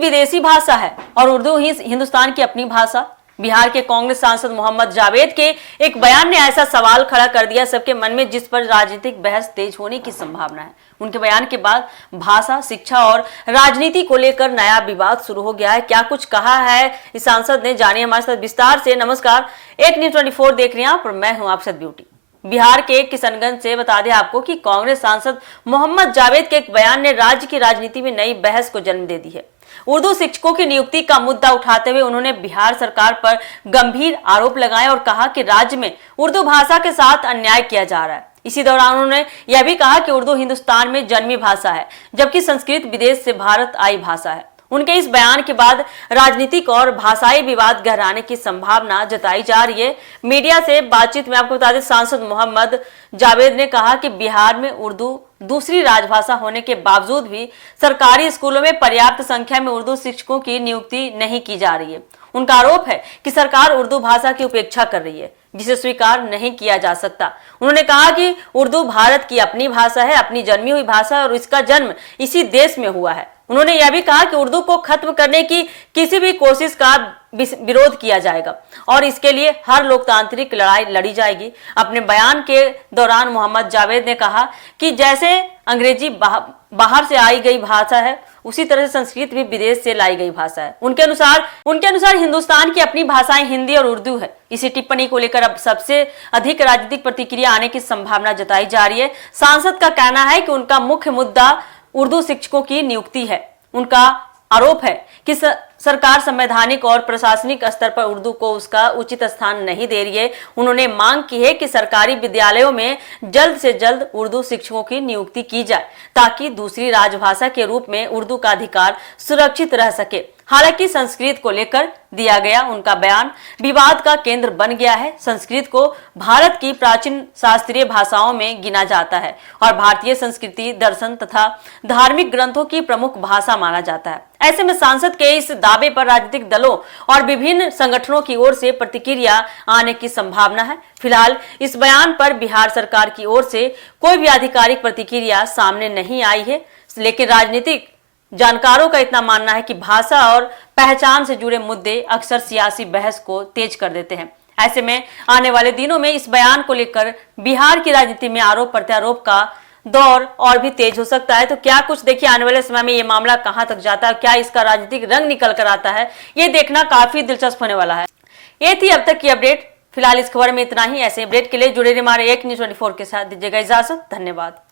विदेशी भाषा है और उर्दू ही हिंदुस्तान की अपनी भाषा। बिहार के कांग्रेस सांसद मोहम्मद जावेद के एक बयान ने ऐसा सवाल खड़ा कर दिया सबके मन में, जिस पर राजनीतिक बहस तेज होने की संभावना है। उनके बयान के बाद भाषा, शिक्षा और राजनीति को लेकर नया विवाद शुरू हो गया है। क्या कुछ कहा है इस सांसद ने, जानिए हमारे साथ विस्तार से। नमस्कार, एक न्यूज़ 24 देख रहे हैं आप और मैं हूं आपसे ब्यूटी। बिहार के किशनगंज से बता दें आपको कि कांग्रेस सांसद मोहम्मद जावेद के एक बयान ने राज्य की राजनीति में नई बहस को जन्म दे दी है। उर्दू शिक्षकों की नियुक्ति का मुद्दा उठाते हुए उन्होंने बिहार सरकार पर गंभीर आरोप लगाए और कहा कि राज्य में उर्दू भाषा के साथ अन्याय किया जा रहा है। इसी दौरान उन्होंने यह भी कहा कि उर्दू हिंदुस्तान में जन्मी भाषा है, जबकि संस्कृत विदेश से भारत आई भाषा है। उनके इस बयान के बाद राजनीतिक और भाषाई विवाद गहराने की संभावना जताई जा रही है। मीडिया से बातचीत में आपको बता दें, सांसद मोहम्मद जावेद ने कहा कि बिहार में उर्दू दूसरी राजभाषा होने के बावजूद भी सरकारी स्कूलों में पर्याप्त संख्या में उर्दू शिक्षकों की नियुक्ति नहीं की जा रही है। उनका आरोप है कि सरकार उर्दू भाषा की उपेक्षा कर रही है, जिसे स्वीकार नहीं किया जा सकता। उन्होंने कहा कि उर्दू भारत की अपनी भाषा है, अपनी जन्मी हुई भाषा है और इसका जन्म इसी देश में हुआ है। उन्होंने यह भी कहा कि उर्दू को खत्म करने की किसी भी कोशिश का विरोध किया जाएगा और इसके लिए हर लोकतांत्रिक लड़ाई लड़ी जाएगी। अपने बयान के दौरान मोहम्मद जावेद ने कहा कि जैसे अंग्रेजी बाहर से आई गई भाषा है, उसी तरह से संस्कृत भी विदेश से लाई गई भाषा है। उनके अनुसार हिंदुस्तान की अपनी भाषाएं हिंदी और उर्दू है। इसी टिप्पणी को लेकर अब सबसे अधिक राजनीतिक प्रतिक्रिया आने की संभावना जताई जा रही है। सांसद का कहना है कि उनका मुख्य मुद्दा उर्दू शिक्षकों की नियुक्ति है। उनका आरोप है कि सरकार संवैधानिक और प्रशासनिक स्तर पर उर्दू को उसका उचित स्थान नहीं दे रही है। उन्होंने मांग की है कि सरकारी विद्यालयों में जल्द से जल्द उर्दू शिक्षकों की नियुक्ति की जाए, ताकि दूसरी राजभाषा के रूप में उर्दू का अधिकार सुरक्षित रह सके। हालांकि संस्कृत को लेकर दिया गया उनका बयान विवाद का केंद्र बन गया है। संस्कृत को भारत की प्राचीन शास्त्रीय भाषाओं में गिना जाता है और भारतीय संस्कृति, दर्शन तथा धार्मिक ग्रंथों की प्रमुख भाषा माना जाता है। ऐसे में सांसद के इस दावे पर राजनीतिक दलों और विभिन्न संगठनों की ओर से प्रतिक्रिया आने की संभावना है। फिलहाल इस बयान पर बिहार सरकार की ओर से कोई भी आधिकारिक प्रतिक्रिया सामने नहीं आई है, लेकिन राजनीतिक जानकारों का इतना मानना है कि भाषा और पहचान से जुड़े मुद्दे अक्सर सियासी बहस को तेज कर देते हैं। ऐसे में आने वाले दिनों में इस बयान को लेकर बिहार की राजनीति में आरोप प्रत्यारोप का दौर और भी तेज हो सकता है। तो क्या कुछ देखिए आने वाले समय में ये मामला कहां तक जाता है, क्या इसका राजनीतिक रंग निकल कर आता है, ये देखना काफी दिलचस्प होने वाला है। ये थी अब तक की अपडेट। फिलहाल इस खबर में इतना ही। ऐसे अपडेट के लिए जुड़े रहिए हमारे एक न्यूज़ 24 के साथ। दीजिएगा इजाजत। धन्यवाद।